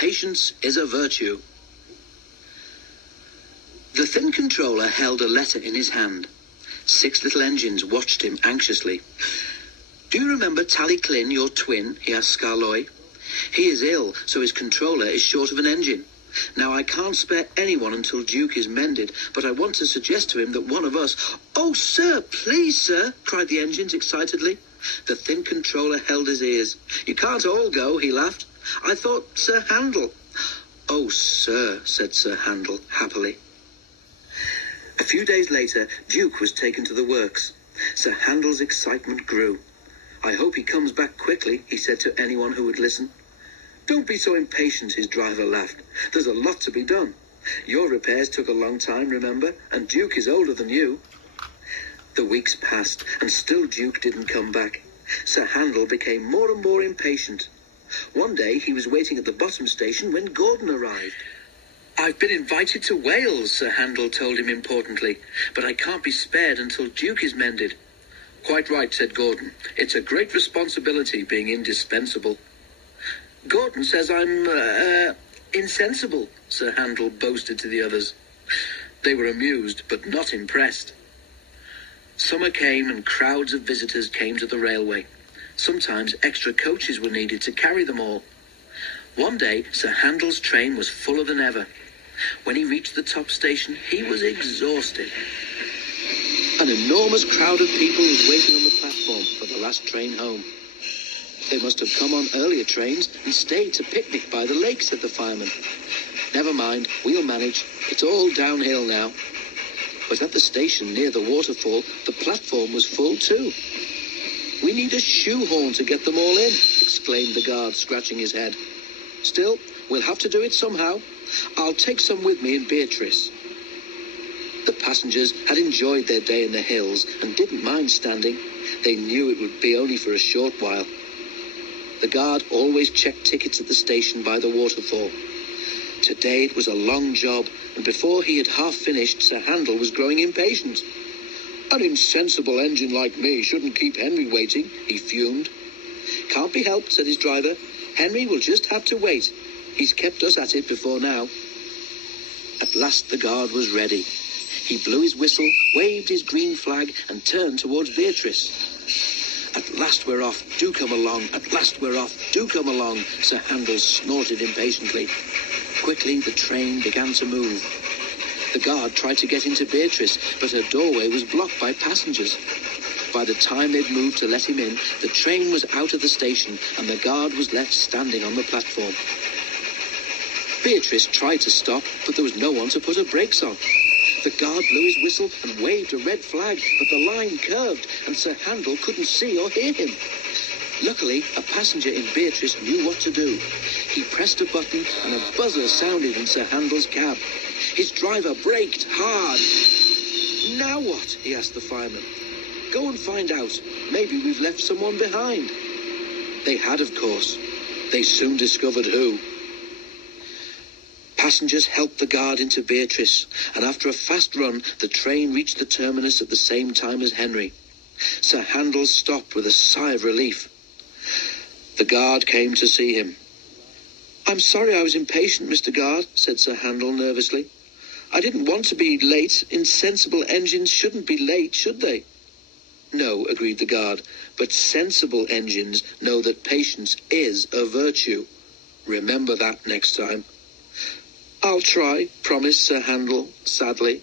Patience is a Virtue. The thin controller held a letter in his hand. 6 little engines watched him anxiously. "Do you remember Tally Clin, your twin?" he asked Scarloy. "He is ill, so his controller is short of an engine. Now, I can't spare anyone until Duke is mended, but I want to suggest to him that one of us—" "Oh, sir, please, sir," cried the engines excitedly. The thin controller held his ears. "You can't all go," he laughed. "I thought Sir Handel—" "Oh, sir," said Sir Handel happily. A few days later, Duke was taken to the works. Sir Handel's excitement grew. "I hope he comes back quickly," he said to anyone who would listen. "Don't be so impatient," his driver laughed. "There's a lot to be done. Your repairs took a long time, remember, and Duke is older than you." The weeks passed, and still Duke didn't come back. Sir Handel became more and more impatient. One day he was waiting at the bottom station when Gordon arrived. "I've been invited to Wales," Sir Handel told him importantly, "but I can't be spared until Duke is mended." "Quite right," said Gordon. "It's a great responsibility being indispensable." "Gordon says I'm, insensible," Sir Handel boasted to the others. They were amused, but not impressed. Summer came and crowds of visitors came to the railway. Sometimes extra coaches were needed to carry them all. One day, Sir Handel's train was fuller than ever. When he reached the top station, he was exhausted. An enormous crowd of people was waiting on the platform for the last train home. "They must have come on earlier trains and stayed to picnic by the lake," said the fireman. "Never mind, we'll manage. It's all downhill now." But at the station near the waterfall, the platform was full too. "We need a shoehorn to get them all in," exclaimed the guard, scratching his head. "Still, we'll have to do it somehow. I'll take some with me in Beatrice." The passengers had enjoyed their day in the hills and didn't mind standing. They knew it would be only for a short while. The guard always checked tickets at the station by the waterfall. Today it was a long job, and before he had half finished, Sir Handel was growing impatient. "An insensible engine like me shouldn't keep Henry waiting," he fumed. "Can't be helped," said his driver. "Henry will just have to wait. He's kept us at it before now." At last the guard was ready. He blew his whistle, waved his green flag, and turned towards Beatrice. "At last we're off. Do come along. At last we're off. Do come along," Sir Handel snorted impatiently. Quickly the train began to move. The guard tried to get into Beatrice, but her doorway was blocked by passengers. By the time they'd moved to let him in, the train was out of the station, and the guard was left standing on the platform. Beatrice tried to stop, but there was no one to put her brakes on. The guard blew his whistle and waved a red flag, but the line curved, and Sir Handel couldn't see or hear him. Luckily, a passenger in Beatrice knew what to do. He pressed a button, and a buzzer sounded in Sir Handel's cab. His driver braked hard. "Now what?" he asked the fireman. "Go and find out. Maybe we've left someone behind." They had, of course. They soon discovered who. Passengers helped the guard into Beatrice, and after a fast run, the train reached the terminus at the same time as Henry. Sir Handel stopped with a sigh of relief. The guard came to see him. "I'm sorry I was impatient, Mr. Guard," said Sir Handel nervously. "I didn't want to be late. Insensible engines shouldn't be late, should they?" "No," agreed the guard, "but sensible engines know that patience is a virtue. Remember that next time." "I'll try," promised Sir Handel sadly.